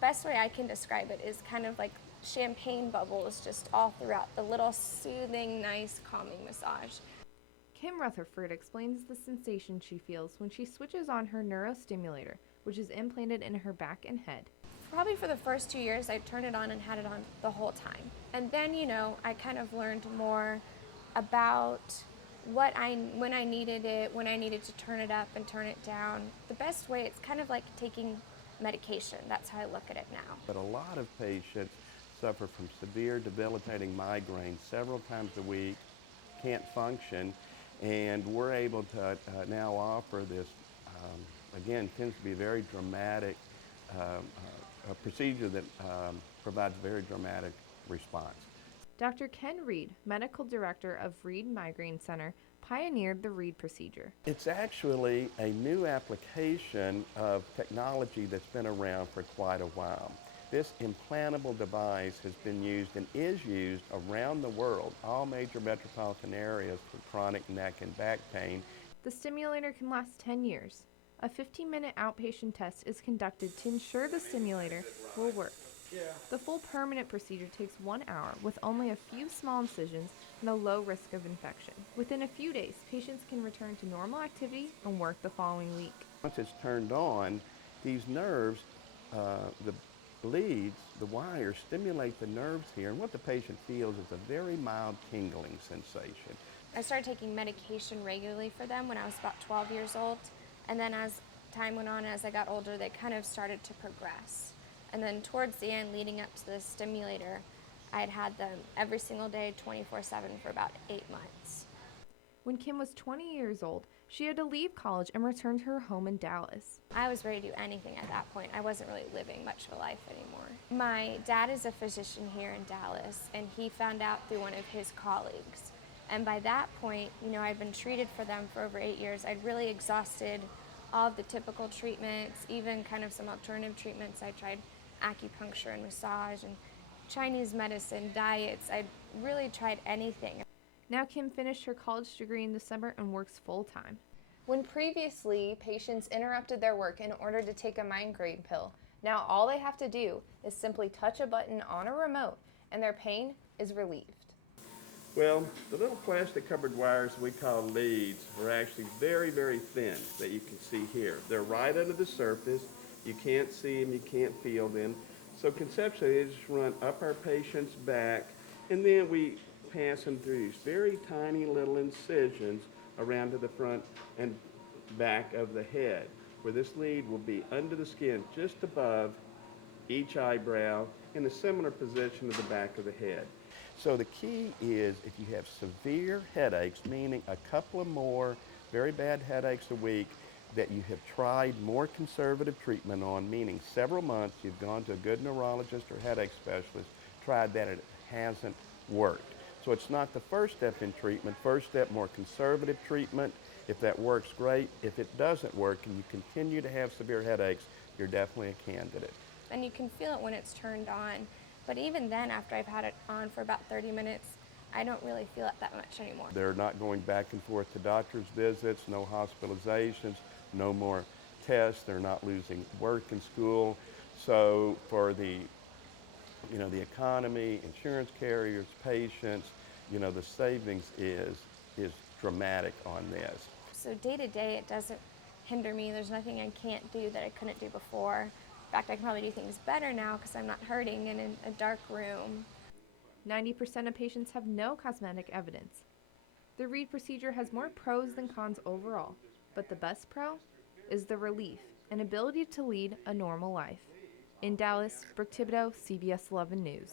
Best way I can describe it is kind of like champagne bubbles just all throughout the little soothing, nice, calming massage. Kim Rutherford explains the sensation she feels when she switches on her neurostimulator, which is implanted in her back and head. Probably for the first 2 years, I turned it on and had it on the whole time. And then, I kind of learned more about when I needed it, when I needed to turn it up and turn it down. The best way, it's kind of like taking medication. That's how I look at it now. But a lot of patients suffer from severe debilitating migraines several times a week, can't function, and we're able to now offer this, again, tends to be a very dramatic a procedure that provides very dramatic response. Dr. Ken Reed, medical director of Reed Migraine Center, pioneered the Reed procedure. It's actually a new application of technology that's been around for quite a while. This implantable device has been used and is used around the world, all major metropolitan areas, for chronic neck and back pain. The stimulator can last 10 years. A 15-minute outpatient test is conducted to ensure the stimulator will work. The full permanent procedure takes 1 hour with only a few small incisions and a low risk of infection. Within a few days, patients can return to normal activity and work the following week. Once it's turned on, these nerves, the leads, the wires, stimulate the nerves here, and what the patient feels is a very mild tingling sensation. I started taking medication regularly for them when I was about 12 years old. And then as time went on, as I got older, they kind of started to progress. And then towards the end, leading up to the stimulator, I had them every single day, 24/7 for about 8 months. When Kim was 20 years old, she had to leave college and return to her home in Dallas. I was ready to do anything at that point. I wasn't really living much of a life anymore. My dad is a physician here in Dallas, and he found out through one of his colleagues. And by that point, I'd been treated for them for over 8 years. I'd really exhausted all of the typical treatments, even kind of some alternative treatments. I tried acupuncture and massage and Chinese medicine, diets. I'd really tried anything. Now Kim finished her college degree in December and works full-time. When previously patients interrupted their work in order to take a migraine pill, now all they have to do is simply touch a button on a remote and their pain is relieved. Well, the little plastic covered wires we call leads are actually very, very thin that you can see here. They're right under the surface. You can't see them, you can't feel them. So conceptually, they just run up our patient's back, and then we pass them through these very tiny little incisions around to the front and back of the head, where this lead will be under the skin just above each eyebrow in a similar position to the back of the head. So the key is, if you have severe headaches, meaning a couple of more very bad headaches a week that you have tried more conservative treatment on, meaning several months, you've gone to a good neurologist or headache specialist, tried that, and it hasn't worked. So it's not the first step in treatment. First step, more conservative treatment. If that works, great. If it doesn't work and you continue to have severe headaches, you're definitely a candidate. And you can feel it when it's turned on. But even then, after I've had it on for about 30 minutes, I don't really feel it that much anymore. They're not going back and forth to doctor's visits, no hospitalizations, no more tests. They're not losing work in school. So for the economy, insurance carriers, patients, the savings is dramatic on this. So day to day, it doesn't hinder me. There's nothing I can't do that I couldn't do before. In fact, I can probably do things better now because I'm not hurting and in a dark room. 90% of patients have no cosmetic evidence. The Reed procedure has more pros than cons overall, but the best pro is the relief and ability to lead a normal life. In Dallas, Brooke Thibodeau, CBS 11 News.